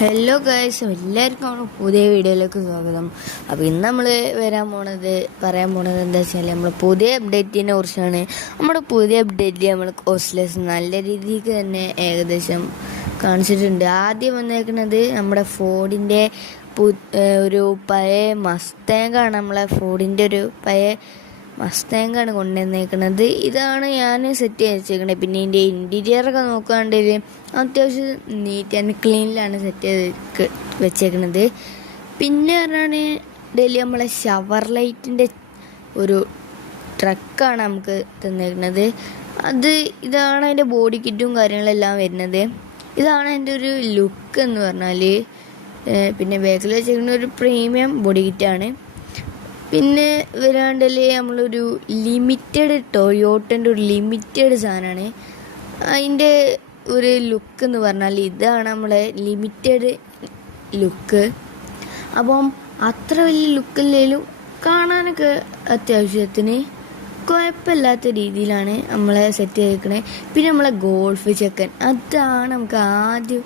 Hello guys, എല്ലാവർക്കും പുതിയ വീഡിയോയിലേക്ക് സ്വാഗതം. അപ്പോൾ ഇന്ന് നമ്മൾ പറയാൻ പോണത് എന്താ വെച്ചാൽ നമ്മൾ പുതിയ അപ്ഡേറ്റിനെ കുറിച്ചാണ്. നമ്മുടെ പുതിയ അപ്ഡേറ്റിൽ നമ്മൾ കോസ്റ്റ്ലെസ് നല്ല രീതിക്ക് തന്നെ ഏകദേശം കാണിച്ചിട്ടുണ്ട്. ആദ്യം വന്നേക്കുന്നത് നമ്മുടെ ഫോർഡിൻ്റെ ഒരു പഴയ മസ്താങ്കാണ്. നമ്മളെ ഫോർഡിൻ്റെ ഒരു പഴയ മസ്താങ്കാണ് കൊണ്ടുവന്നേക്കുന്നത്. ഇതാണ് ഞാൻ സെറ്റ് ചെയ്ത് വെച്ചേക്കണത്. പിന്നെ ഇതിൻ്റെ ഇൻറ്റീരിയറൊക്കെ നോക്കുകയാണെങ്കിൽ അത്യാവശ്യം നീറ്റ് ആൻഡ് ക്ലീനിലാണ് സെറ്റ് ചെയ്ത് വെച്ചേക്കണത്. പിന്നെ പറഞ്ഞാൽ ഡെയിലി നമ്മളെ ഷവർ ലൈറ്റിൻ്റെ ഒരു ട്രക്കാണ് നമുക്ക് തന്നേക്കുന്നത്. ഇതാണ് അതിൻ്റെ ബോഡി കിറ്റും കാര്യങ്ങളെല്ലാം വരുന്നത്. ഇതാണ് അതിൻ്റെ ഒരു ലുക്ക് എന്ന് പറഞ്ഞാൽ. പിന്നെ ബാക്കിൽ വെച്ചേക്കുന്ന ഒരു പ്രീമിയം ബോഡി കിറ്റാണ്. പിന്നെ വരാണ്ടിൽ നമ്മളൊരു ലിമിറ്റഡ് ടൊയോട്ടൻ്റെ ഒരു ലിമിറ്റഡ് സാധനമാണ്. അതിൻ്റെ ഒരു ലുക്ക് എന്ന് പറഞ്ഞാൽ ഇതാണ് നമ്മളെ ലിമിറ്റഡ് ലുക്ക്. അപ്പം അത്ര വലിയ ലുക്കില്ലെങ്കിലും കാണാനൊക്കെ അത്യാവശ്യത്തിന് കുഴപ്പമില്ലാത്ത രീതിയിലാണ് നമ്മളെ സെറ്റ് ചെയ്തേക്കണേ. പിന്നെ നമ്മളെ ഗോൾഫ് ചെക്കൻ, അതാണ് നമുക്ക് ആദ്യം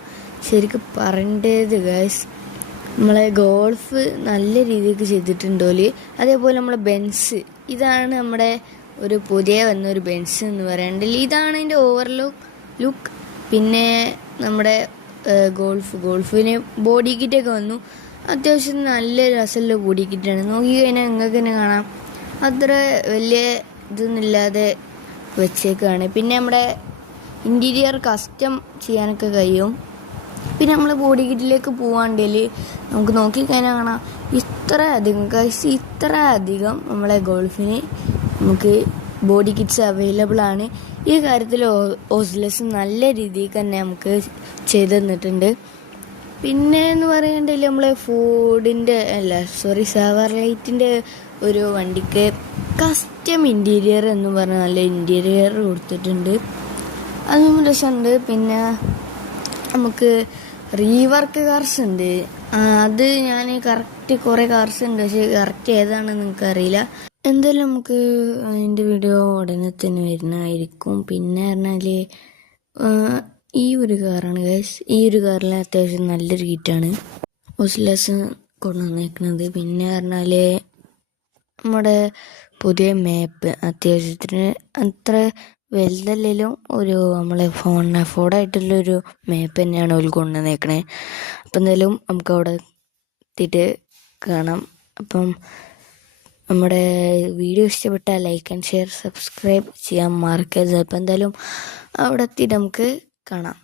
ശരിക്കും പറയേണ്ടത് ഗൈസ്. നമ്മളെ ഗോൾഫ് നല്ല രീതിക്ക് ചെയ്തിട്ടുണ്ടോല്. അതേപോലെ നമ്മളെ ബെൻസ്, ഇതാണ് നമ്മുടെ ഒരു പുതിയ വന്നൊരു ബെൻസ് എന്ന് പറയണ്ടെങ്കിൽ ഇതാണ് അതിൻ്റെ ലുക്ക്. പിന്നെ നമ്മുടെ ഗോൾഫിന് ബോഡി കിറ്റൊക്കെ വന്നു. അത്യാവശ്യം നല്ല രസമുള്ള ബോഡി കിറ്റാണ്. നോക്കിക്കഴിഞ്ഞാൽ നിങ്ങൾക്ക് തന്നെ കാണാം, അത്ര വലിയ ഇതൊന്നുമില്ലാതെ വെച്ചേക്കാണ്. പിന്നെ നമ്മുടെ ഇൻറ്റീരിയർ കസ്റ്റം ചെയ്യാനൊക്കെ കഴിയും. പിന്നെ നമ്മൾ ബോഡി കിറ്റിലേക്ക് പോവാണ്ടെങ്കിൽ നമുക്ക് നോക്കിക്കഴിഞ്ഞാൽ കാണാം ഇത്ര അധികം നമ്മളെ ഗോൾഫിന് നമുക്ക് ബോഡി കിറ്റ്സ് അവൈലബിൾ ആണ്. ഈ കാര്യത്തിൽ ഓസ്ലെസ് നല്ല രീതിക്ക് തന്നെ നമുക്ക് ചെയ്തു തന്നിട്ടുണ്ട്. പിന്നെ എന്ന് പറയണ്ടെങ്കിൽ നമ്മളെ ഷവർ ലൈറ്റിൻ്റെ ഒരു വണ്ടിക്ക് കസ്റ്റം ഇൻറ്റീരിയർ എന്ന് പറഞ്ഞ നല്ല ഇൻറ്റീരിയർ കൊടുത്തിട്ടുണ്ട്. അതും രസമുണ്ട്. പിന്നെ നമുക്ക് റീവർക്ക് കാർസ് ഉണ്ട്. അത് ഞാൻ കറക്റ്റ് കുറേ കാർസ് ഉണ്ട്, പക്ഷേ കറക്റ്റ് ഏതാണെന്ന് നിങ്ങൾക്ക് അറിയില്ല. എന്തായാലും നമുക്ക് അതിൻ്റെ വീഡിയോ ഉടനെ തന്നെ വരുന്നതായിരിക്കും. പിന്നെ പറഞ്ഞാൽ ഈ ഒരു കാറാണ് ഗൈസ്. ഈ ഒരു കാറിൽ അത്യാവശ്യം നല്ലൊരു കിറ്റാണ് ഓസ്ലെസ് കൊണ്ടുവന്നേക്കുന്നത്. പിന്നെ പറഞ്ഞാൽ നമ്മുടെ പുതിയ മാപ്പ് അത്യാവശ്യത്തിന് അത്ര വലുതല്ലെങ്കിലും ഒരു നമ്മളെ ഫോണിന് അഫോർഡായിട്ടുള്ളൊരു മാപ്പ് തന്നെയാണ് അവർ കൊണ്ടുവന്നേക്കണേ. അപ്പം എന്തായാലും നമുക്ക് അവിടെ എത്തിയിട്ട് കാണാം. അപ്പം നമ്മുടെ വീഡിയോ ഇഷ്ടപ്പെട്ടാൽ ലൈക്ക് ആൻഡ് ഷെയർ സബ്സ്ക്രൈബ് ചെയ്യാൻ മറക്കരുത്. അപ്പം എന്തായാലും അവിടെ എത്തിയിട്ട് നമുക്ക് കാണാം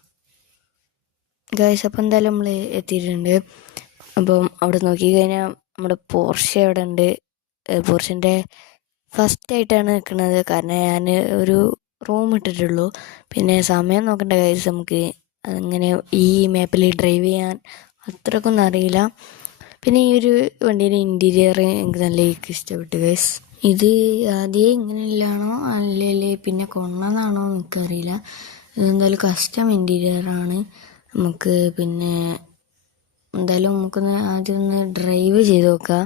ഗൈസ്. അപ്പം എന്തായാലും നമ്മൾ എത്തിയിട്ടുണ്ട്. അപ്പം അവിടെ നോക്കിക്കഴിഞ്ഞാൽ നമ്മുടെ പോർഷെ അവിടെ ഉണ്ട്. പോർഷൻ്റെ ഫസ്റ്റായിട്ടാണ് നിൽക്കുന്നത്, കാരണം ഞാൻ ഒരു റൂം ഇട്ടിട്ടുള്ളൂ. പിന്നെ സമയം നോക്കണ്ട ഗൈസ്, നമുക്ക് അങ്ങനെ ഈ മാപ്പിൽ ഡ്രൈവ് ചെയ്യാൻ അത്രക്കൊന്നും അറിയില്ല. പിന്നെ ഈ ഒരു വണ്ടീൻ്റെ ഇൻറ്റീരിയർ എനിക്ക് നല്ല ഇഷ്ടപ്പെട്ടു ഗൈസ്. ഇത് ആദ്യമേ ഇങ്ങനെയില്ലാണോ അല്ലെങ്കിൽ പിന്നെ കൊണ്ടതാണോ എനിക്കറിയില്ല. ഇതെന്തായാലും കസ്റ്റം ഇൻറ്റീരിയറാണ് നമുക്ക്. പിന്നെ എന്തായാലും നമുക്കൊന്ന് ആദ്യം ഒന്ന് ഡ്രൈവ് ചെയ്ത് നോക്കാം.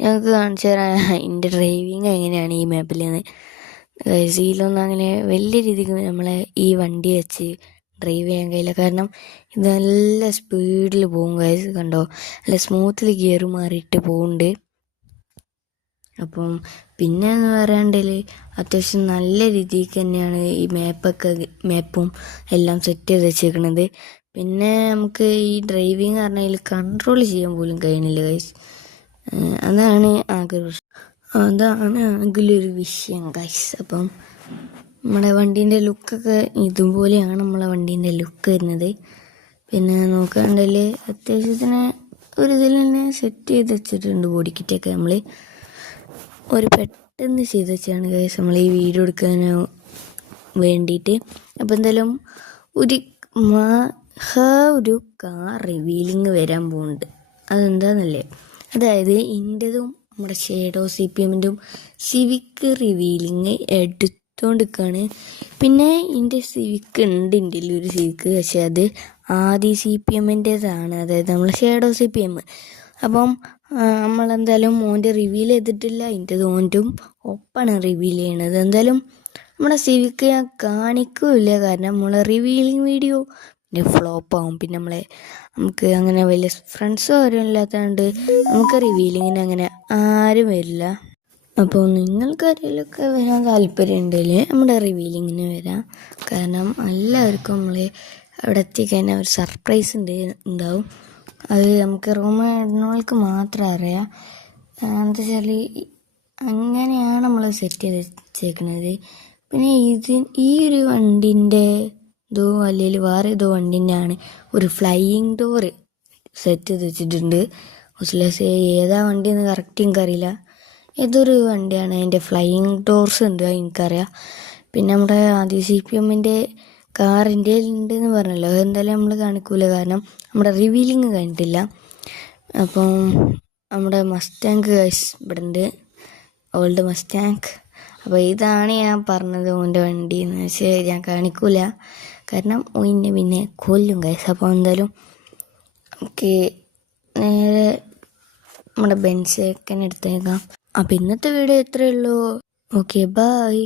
ഞങ്ങൾക്ക് കാണിച്ചു തരാം എൻ്റെ ഡ്രൈവിങ് എങ്ങനെയാണ് ഈ മാപ്പിൽ നിന്ന്. ഗൈസിലൊന്നും അങ്ങനെ വലിയ രീതിക്ക് നമ്മളെ ഈ വണ്ടി വെച്ച് ഡ്രൈവ് ചെയ്യാൻ കഴിയില്ല, കാരണം ഇത് നല്ല സ്പീഡിൽ പോകും ഗൈസ്. കണ്ടോ, നല്ല സ്മൂത്തിൽ ഗിയർ മാറിയിട്ട് പോകുന്നുണ്ട്. അപ്പം പിന്നെ എന്ന് പറയാണ്ടെങ്കിൽ അത്യാവശ്യം നല്ല രീതിക്ക് തന്നെയാണ് ഈ മാപ്പും എല്ലാം സെറ്റ് ചെയ്ത് വെച്ചേക്കണത്. പിന്നെ നമുക്ക് ഈ ഡ്രൈവിങ് പറഞ്ഞാൽ കൺട്രോൾ ചെയ്യാൻ പോലും കഴിയുന്നില്ല ഗൈസ്. അതാണ് ആകെയൊരു വിഷയം ഗൈസ്. അപ്പം നമ്മുടെ വണ്ടീൻ്റെ ലുക്കൊക്കെ ഇതുപോലെയാണ് നമ്മളെ വണ്ടീൻ്റെ ലുക്ക് വരുന്നത്. പിന്നെ നോക്കുകയാണെങ്കിൽ അത്യാവശ്യത്തിന് ഒരു ഇതിൽ തന്നെ സെറ്റ് ചെയ്ത് വെച്ചിട്ടുണ്ട് ബോഡി കിറ്റൊക്കെ. നമ്മൾ പെട്ടെന്ന് ചെയ്ത് വെച്ചാണ് ഗൈസ് നമ്മൾ ഈ വീഡിയോ എടുക്കാൻ വേണ്ടിയിട്ട്. അപ്പോൾ എന്തായാലും ഒരു കാർ റിവീലിങ് വരാൻ പോകുന്നുണ്ട്. അതെന്താണെന്നല്ലേ, അതായത് ഇൻ്റെതും നമ്മുടെ ഷേഡോ CPMൻ്റെയും സിവിക്ക് റിവീലിങ് എടുത്തുകൊണ്ടിരിക്കുകയാണ്. പിന്നെ എൻ്റെ സിവിക്ക് ഉണ്ട്, എൻ്റെ ഒരു സിവിക്ക്, പക്ഷേ അത് ആദ്യ CPMൻ്റേതാണ്, അതായത് നമ്മൾ ഷേഡോ CPM. അപ്പം നമ്മളെന്തായാലും മോൻ്റെ റിവീൽ ചെയ്തിട്ടില്ല, എൻ്റെ ഓൻ്റെ ഒപ്പാണ് റിവീൽ ചെയ്യണത്. എന്തായാലും നമ്മുടെ സിവിക്ക് ഞാൻ കാണിക്കില്ല, കാരണം നമ്മളെ റിവീലിങ് വീഡിയോ ഫ്ലോപ്പാവും. പിന്നെ നമുക്ക് അങ്ങനെ വലിയ ഫ്രണ്ട്സും ആരും ഇല്ലാത്തതുകൊണ്ട് നമുക്ക് റിവീലിങ്ങിന് അങ്ങനെ ആരും വരില്ല. അപ്പോൾ നിങ്ങൾക്ക് ആരെങ്കിലുമൊക്കെ വരാൻ താല്പര്യം ഉണ്ടെങ്കിൽ നമ്മുടെ റിവീലിങ്ങിന് വരാം. കാരണം എല്ലാവർക്കും അവിടെ എത്തിക്കഴിഞ്ഞാൽ ഒരു സർപ്രൈസ് ഉണ്ടാവും. അത് നമുക്ക് റൂം ഇടുന്നവർക്ക് മാത്രം അറിയാം. എന്താ വെച്ചാൽ അങ്ങനെയാണ് നമ്മൾ സെറ്റ് ചെയ്ത് വെച്ചേക്കുന്നത്. പിന്നെ ഈ ഒരു വണ്ടിൻ്റെ അല്ലെങ്കിൽ വേറെ ഏതോ വണ്ടിൻ്റെ ആണ് ഒരു ഫ്ലൈയിങ് ഡോറ് സെറ്റ് ചെയ്ത് വെച്ചിട്ടുണ്ട്. ഏതാ വണ്ടിയെന്ന് കറക്റ്റ് എനിക്കറിയില്ല. ഏതൊരു വണ്ടിയാണ് അതിൻ്റെ ഫ്ലൈയിങ് ഡോർസ് ഉണ്ട്, എനിക്കറിയാം. പിന്നെ നമ്മുടെ CPMൻ്റെ കാറിൻ്റെ ഉണ്ടെന്ന് പറഞ്ഞല്ലോ, എന്തായാലും നമ്മൾ കാണിക്കൂല, കാരണം നമ്മുടെ റിവീലിങ് കഴിഞ്ഞിട്ടില്ല. അപ്പം നമ്മുടെ മസ്റ്റാങ്ക് ഇവിടെ ഉണ്ട്, ഓൾഡ് മസ്റ്റാങ്ക്. അപ്പോൾ ഇതാണ് ഞാൻ പറഞ്ഞത് ഓൻ്റെ വണ്ടി എന്ന്. പക്ഷേ ഞാൻ കാണിക്കൂല, കാരണം ഓയിനെ പിന്നെ കൊല്ലും ഗൈസ്. അപ്പോൾ എന്തായാലും നമുക്ക് നേരെ നമ്മുടെ ബെൻസേക്കൻ എടുത്തേക്കാം. അപ്പം ഇന്നത്തെ വീഡിയോ ഇത്രയേ ഉള്ളൂ. Okay, by.